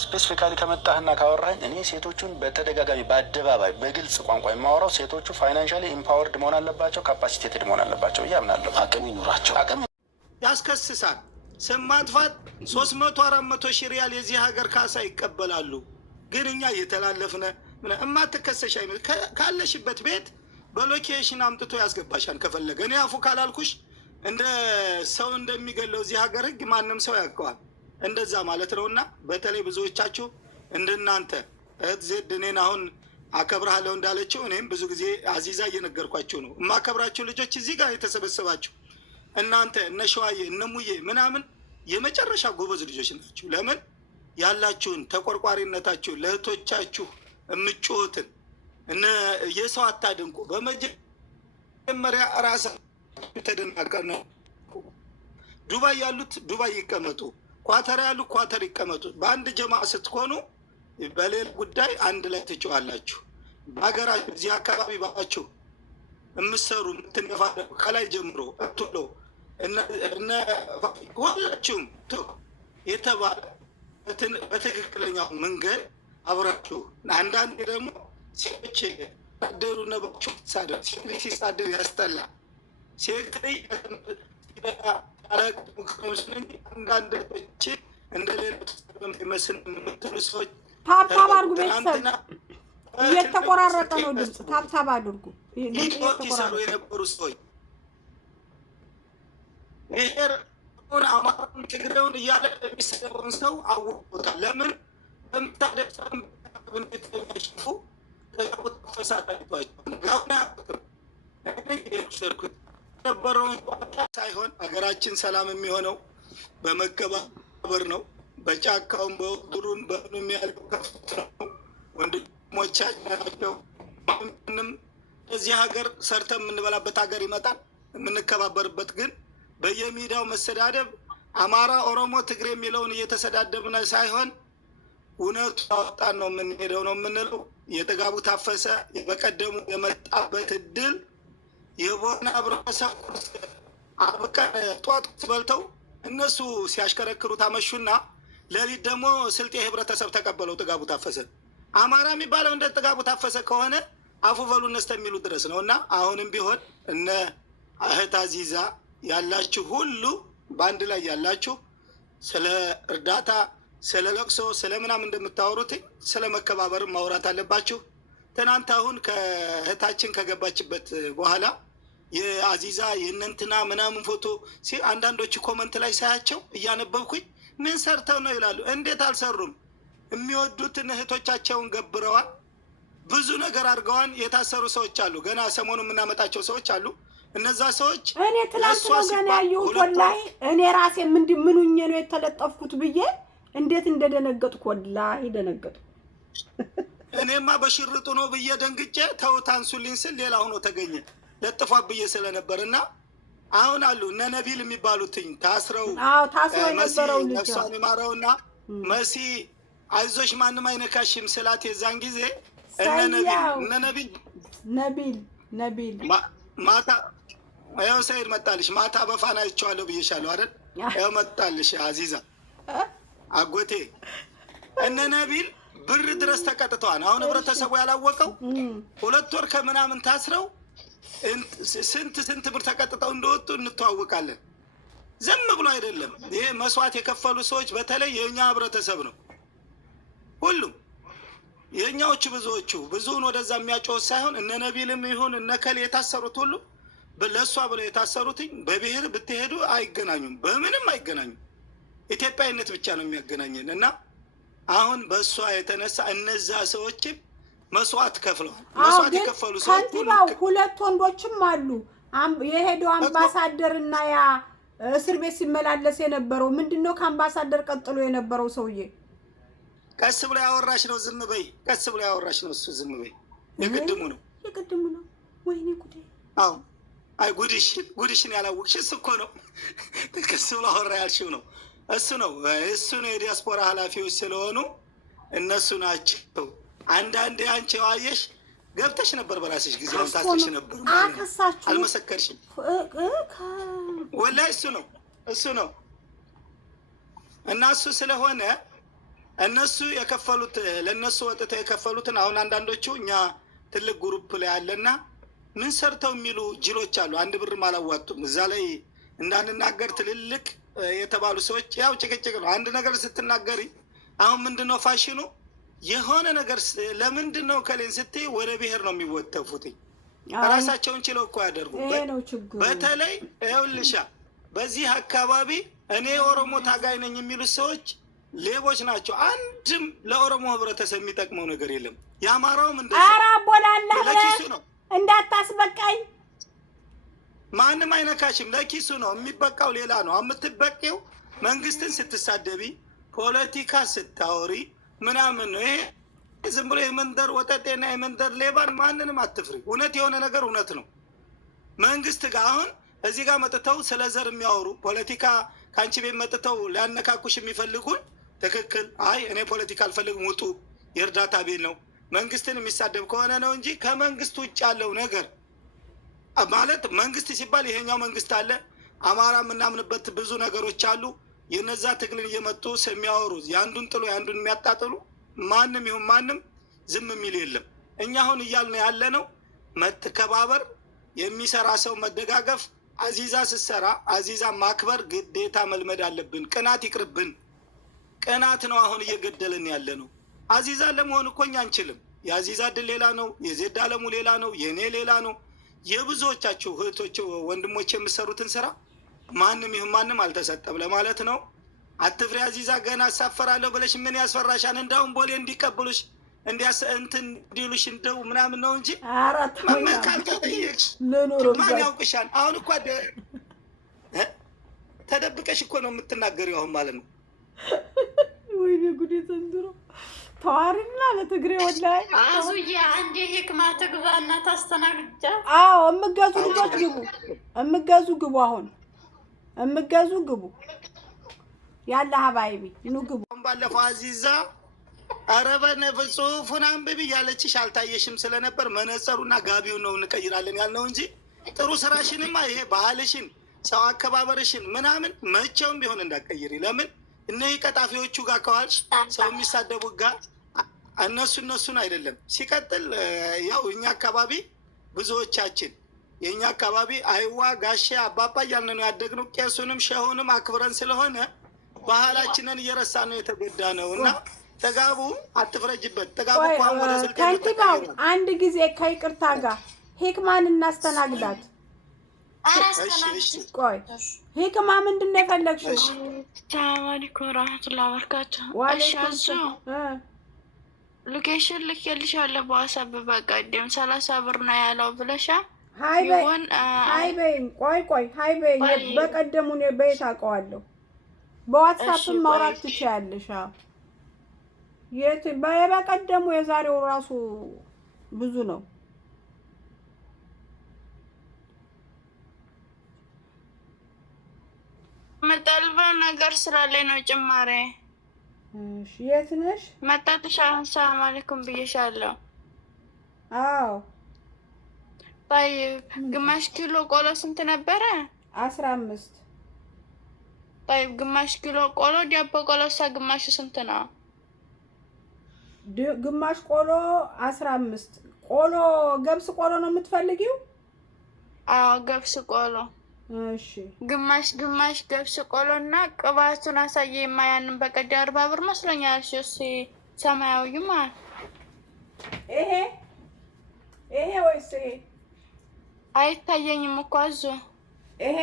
ስፔሲፊካሊ ከመጣህና ካወራኝ እኔ ሴቶቹን በተደጋጋሚ በአደባባይ በግልጽ ቋንቋ የማወራው ሴቶቹ ፋይናንሻሊ ኢምፓወርድ መሆን አለባቸው፣ ካፓሲቴትድ መሆን አለባቸው ብዬ አምናለሁ። አቅም ይኑራቸው። አቅም ያስከስሳል። ስም ማጥፋት 300-400 ሺህ ሪያል የዚህ ሀገር ካሳ ይቀበላሉ። ግን እኛ እየተላለፍነ እማትከሰሽ አይነት ካለሽበት ቤት በሎኬሽን አምጥቶ ያስገባሻል ከፈለገ። እኔ አፉ ካላልኩሽ እንደ ሰው እንደሚገለው እዚህ ሀገር ህግ ማንም ሰው ያውቀዋል። እንደዛ ማለት ነውና በተለይ ብዙዎቻችሁ እንደናንተ እህት ዜድ እኔን አሁን አከብርሃለሁ እንዳለችው እኔም ብዙ ጊዜ አዚዛ እየነገርኳችሁ ነው። የማከብራችሁ ልጆች እዚህ ጋር የተሰበሰባችሁ እናንተ እነ ሸዋዬ እነ ሙዬ ምናምን የመጨረሻ ጎበዝ ልጆች ናችሁ። ለምን ያላችሁን ተቆርቋሪነታችሁን ለእህቶቻችሁ የምትጮሁትን የሰው አታድንቁ። በመጀመሪያ ራሳችሁ ተደናቀር ነው። ዱባይ ያሉት ዱባይ ይቀመጡ፣ ኳተር ያሉ ኳተር ይቀመጡ። በአንድ ጀማ ስትሆኑ በሌላ ጉዳይ አንድ ላይ ትጮዋላችሁ። በሀገራችሁ እዚህ አካባቢ ባችሁ የምትሰሩ የምትነፋደሩ ከላይ ጀምሮ እትሎ ሁላችሁም የተባለ በትክክለኛው መንገድ አብራችሁ። አንዳንዴ ደግሞ ሴቶች ሳደሩ ነባቸው ሳደር ሴት ሲሳደር ያስጠላ ሴት አንዳንድ እንደሌላ መስል የምትሉ ሰዎች ታብታብ አድርጉ። ቤተሰብ እየተቆራረጠ ነው ድምፅ። ታብታብ አድርጉ። ሲሰሩ የነበሩ ሰዎች ብሔርን አማራን ትግሬውን እያለ የሚሰደበውን ሰው አወቁታል። ለምን በምታደርሰን እንዴት የሚያሽፉ ተሳታቸውን ነበረውን ሳይሆን ሀገራችን ሰላም የሚሆነው በመከባበር ነው። በጫካውን በዱሩን በምንም ያለው ከፍት ነው። ወንድሞቻችን ናቸው። ምንም እዚህ ሀገር ሰርተን የምንበላበት ሀገር ይመጣል የምንከባበርበት። ግን በየሚዲያው መሰዳደብ አማራ፣ ኦሮሞ፣ ትግሬ የሚለውን እየተሰዳደብነ ሳይሆን እውነቱ ያወጣን ነው የምንሄደው ነው የምንለው። የጥጋቡ ታፈሰ በቀደሙ የመጣበት እድል የቦና ህብረተሰብ አበቀን ጧት በልተው እነሱ ሲያሽከረክሩት አመሹና ሌሊት ደግሞ ስልጤ ህብረተሰብ ተቀበለው ጥጋቡ ታፈሰ። አማራ የሚባለው እንደ ጥጋቡ ታፈሰ ከሆነ አፉ በሉ እነስተ የሚሉ ድረስ ነው። እና አሁንም ቢሆን እነ እህት አዚዛ ያላችሁ ሁሉ በአንድ ላይ ያላችሁ ስለ እርዳታ፣ ስለ ለቅሶ፣ ስለ ምናምን እንደምታወሩት ስለ መከባበርም ማውራት አለባችሁ። ትናንት አሁን ከእህታችን ከገባችበት በኋላ የአዚዛ የእነንትና ምናምን ፎቶ አንዳንዶቹ ኮመንት ላይ ሳያቸው እያነበብኩኝ ምን ሰርተው ነው ይላሉ። እንዴት አልሰሩም? የሚወዱትን እህቶቻቸውን ገብረዋል። ብዙ ነገር አድርገዋል። የታሰሩ ሰዎች አሉ። ገና ሰሞኑ የምናመጣቸው ሰዎች አሉ። እነዛ ሰዎች እኔ ትናንት ነው ገና ያየሁት። ወላሂ እኔ ራሴ ምኑኜ ነው የተለጠፍኩት ብዬ እንዴት እንደደነገጥኩ ወላሂ ደነገጥኩ። እኔማ በሽርጡ ነው ብዬ ደንግጬ ተውት አንሱልኝ ስል ሌላ ሆኖ ተገኘ። ለጥፏ ብዬ ስለነበርና አሁን አሉ እነ ነቢል የሚባሉትኝ ታስረው የነበረው ልጅ ነፍሷን ይማረውና መሲ አይዞሽ ማንም አይነካሽም ስላት የዛን ጊዜ እነ ነቢል ማታ ያው ሰይድ መጣልሽ። ማታ በፋና ይቻለው ብዬሻለሁ አይደል? ያው መጣልሽ አዚዛ አጎቴ እነ ነቢል ብር ድረስ ተቀጥተዋል። አሁን ህብረተሰቡ ያላወቀው 2 ወር ከምናምን ታስረው ስንት ብር ተቀጥተው እንደወጡ እንተዋወቃለን። ዝም ብሎ አይደለም። ይሄ መስዋዕት የከፈሉ ሰዎች በተለይ የኛ ህብረተሰብ ነው። ሁሉም የኛዎቹ ብዙውን ወደዛ የሚያጮህ ሳይሆን እነ ነቢልም ይሁን እነ ከሌ የታሰሩት ሁሉ ለእሷ ብለው የታሰሩትኝ በብሔር ብትሄዱ አይገናኙም፣ በምንም አይገናኙም። ኢትዮጵያዊነት ብቻ ነው የሚያገናኘን። እና አሁን በእሷ የተነሳ እነዛ ሰዎችም መስዋዕት ከፍለዋል። መስዋዕት የከፈሉ ሰዎች ከንቲባው 2 ወንዶችም አሉ። የሄደው አምባሳደር እና ያ እስር ቤት ሲመላለስ የነበረው ምንድነው? ከአምባሳደር ቀጥሎ የነበረው ሰውዬ ቀስ ብሎ ያወራሽ ነው። ዝም በይ። ቀስ ብሎ ያወራሽ ነው። እሱ ዝም በይ። የቅድሙ ነው። ወይኔ ጉዴ! አዎ፣ አይ ጉድሽን ያላወቅሽስ እኮ ነው። ቀስ ብሎ አወራ ያልሽው ነው። እሱ ነው። እሱ ነው። የዲያስፖራ ኃላፊዎች ስለሆኑ እነሱ ናቸው። አንዳንዴ አንቺ ዋየሽ ገብተሽ ነበር በራስሽ ጊዜ ታስሽ ነበር። አልመሰከርሽም። ወላሂ እሱ ነው እና እሱ ስለሆነ እነሱ የከፈሉት ለነሱ ወጥተው የከፈሉትን አሁን አንዳንዶቹ እኛ ትልቅ ግሩፕ ላይ አለና ምን ሰርተው የሚሉ ጅሎች አሉ። 1 ብርም አላዋጡም። እዛ ላይ እንዳንናገር ትልልቅ የተባሉ ሰዎች ያው ጭቅጭቅ ነው። አንድ ነገር ስትናገሪ አሁን ምንድነው ፋሽኑ የሆነ ነገር ለምንድነው ከሌን ስትይ ወደ ብሔር ነው የሚወተፉት። ራሳቸውን ችለው እኮ ያደርጉ። በተለይ ይኸውልሻ በዚህ አካባቢ እኔ ኦሮሞ ታጋይ ነኝ የሚሉት ሰዎች ሌቦች ናቸው። አንድም ለኦሮሞ ህብረተሰብ የሚጠቅመው ነገር የለም። የአማራውም እንደዛ ለኪሱ ነው። እንዳታስበቃኝ ማንም አይነካሽም። ለኪሱ ነው የሚበቃው። ሌላ ነው የምትበቂው። መንግስትን ስትሳደቢ፣ ፖለቲካ ስታወሪ ምናምን ነው። ይሄ ዝም ብሎ የመንደር ወጠጤና የመንደር ሌባን ማንንም አትፍሪ። እውነት የሆነ ነገር እውነት ነው። መንግስት ጋር አሁን እዚህ ጋር መጥተው ስለ ዘር የሚያወሩ ፖለቲካ ከአንቺ ቤት መጥተው ሊያነካኩሽ የሚፈልጉን ትክክል። አይ እኔ ፖለቲካ አልፈልግም ውጡ፣ የእርዳታ ቤት ነው። መንግስትን የሚሳደብ ከሆነ ነው እንጂ ከመንግስት ውጭ ያለው ነገር ማለት መንግስት ሲባል ይሄኛው መንግስት አለ። አማራ የምናምንበት ብዙ ነገሮች አሉ። የነዛ ትግልን እየመጡ የሚያወሩ የአንዱን ጥሎ የአንዱን የሚያጣጥሉ ማንም ይሁን ማንም ዝም የሚል የለም። እኛ አሁን እያልን ያለ ነው መተከባበር፣ የሚሰራ ሰው መደጋገፍ። አዚዛ ስትሰራ አዚዛ ማክበር ግዴታ መልመድ አለብን። ቅናት ይቅርብን። ቅናት ነው አሁን እየገደልን ያለ ነው። አዚዛ ለመሆን እኮ እኛ አንችልም። የአዚዛ ድል ሌላ ነው፣ የዜድ አለሙ ሌላ ነው፣ የእኔ ሌላ ነው። የብዙዎቻችሁ እህቶች ወንድሞች የምሰሩትን ስራ ማንም ይሁን ማንም አልተሰጠም ለማለት ነው። አትፍሪ አዚዛ፣ ገና አሳፈራለሁ ብለሽ ምን ያስፈራሻን? እንዳውም ቦሌ እንዲቀብሉሽ እንትን እንዲሉሽ እንደው ምናምን ነው እንጂ ካልተጠየቅሽ ማን ያውቅሻል? አሁን እኮ ተደብቀሽ እኮ ነው የምትናገሪው አሁን ማለት ነው። ወይኔ ጉዴ ዘንድሮ ተዋሪና ለትግሬ ወላሂ አዙዬ አንዴ ህክማ ትግባና ታስተናግጃ። አዎ እምገዙ ልጆች ግቡ፣ እምገዙ ግቡ፣ አሁን እምገዙ ግቡ። ያለ ሀባይቢ ኑ ግቡ። ባለፈው አዚዛ አረበነ ጽሁፉን አንብቢ ያለችሽ አልታየሽም ስለነበር መነጸሩና ጋቢውን ነው እንቀይራለን ያልነው እንጂ ጥሩ ስራሽንማ ይሄ ባህልሽን፣ ሰው አከባበርሽን ምናምን መቼውም ቢሆን እንዳትቀይሪ። ለምን እነዚህ ቀጣፊዎቹ ጋር ከዋልሽ ሰው የሚሳደቡ ጋር እነሱን አይደለም። ሲቀጥል ያው እኛ አካባቢ ብዙዎቻችን የእኛ አካባቢ አይዋ ጋሼ አባባ እያልን ነው ያደግነው። ቄሱንም ሸሁንም አክብረን ስለሆነ ባህላችንን እየረሳ ነው የተጎዳ ነው። እና ተጋቡ፣ አትፍረጅበት። ተጋቡ ከንቲባው አንድ ጊዜ ከይቅርታ ጋር ሂክማን እናስተናግዳት። ቆይ ሂክማ ምንድን ነው የፈለግሽው? ሰላም አለይኩም ወራህመቱላሂ ወበረካቱሁ። እሺ ሎኬሽን ልኬልሻለሁ በዋትስአፕ በቀደም 30 ብር ነው ያለው ብለሻ። ሀይ በይኝ። ቆይ ሀይ በይኝ። በቀደሙን በየት አውቀዋለሁ? በዋትስአፕም ማውራት ትችያለሽ። የት በቀደሙ የዛሬው ራሱ ብዙ ነው። መጠልበው ነገር ስላለኝ ነው ጭማሬ። እሺ የት ነሽ? መጣትሽ። ሰላም አለይኩም ብዬሻለሁ። አዎ طيب ግማሽ ኪሎ ቆሎ ስንት ነበረ? 15 طيب ግማሽ ኪሎ ቆሎ ዳቦ ቆሎ ግማሽ ስንት ነው? ግማሽ ቆሎ 15። ቆሎ ገብስ ቆሎ ነው የምትፈልጊው? አዎ ገብስ ቆሎ። እሺ ግማሽ ገብስ ቆሎና ቅባቱን አሳየኝማ። ያንን በቀደ 40 ብር መስሎኛል። እሺ ሰማያዊማ ይሄ ወይስ ይሄ? አይታየኝም እኮ አዙ። ይሄ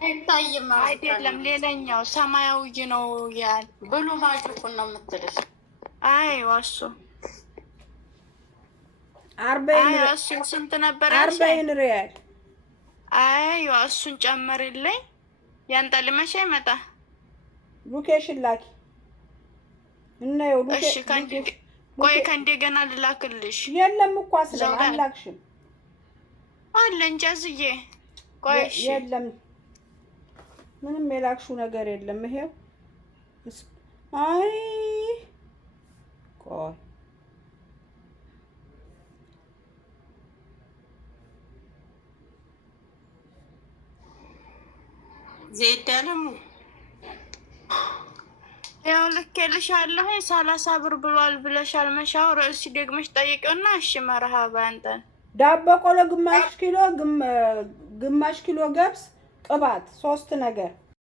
አይታየም። አይደለም ሌላኛው ሰማያዊ ነው። ያል ብሉ ማጅኩን ነው የምትልሽ? አይ ዋሱ 40 ስንት ነበር? 40 ሪያል። አይ እሱን ጨምርልኝ። ያንጣል መቼ ይመጣ? ሎኬሽን ላኪ እና ይኸው እሺ። ቆይ ከእንደገና ልላክልሽ። የለም እኮ አስለም አላክሽም አለ እንጂ አዝዬ። ቆይ እሺ የለም ምንም የላክሽው ነገር የለም። ይሄው አይ ቆይ ዜድ አለሙ ያው ልኬልሻለሁ 30 ብር ብሏል ብለሻል። መሻው ርዕስ ደግመሽ ጠይቂውና እሺ መርሃባ አንተን ዳቦ ቆሎ ግማሽ ኪሎ ገብስ ቅባት 3 ነገር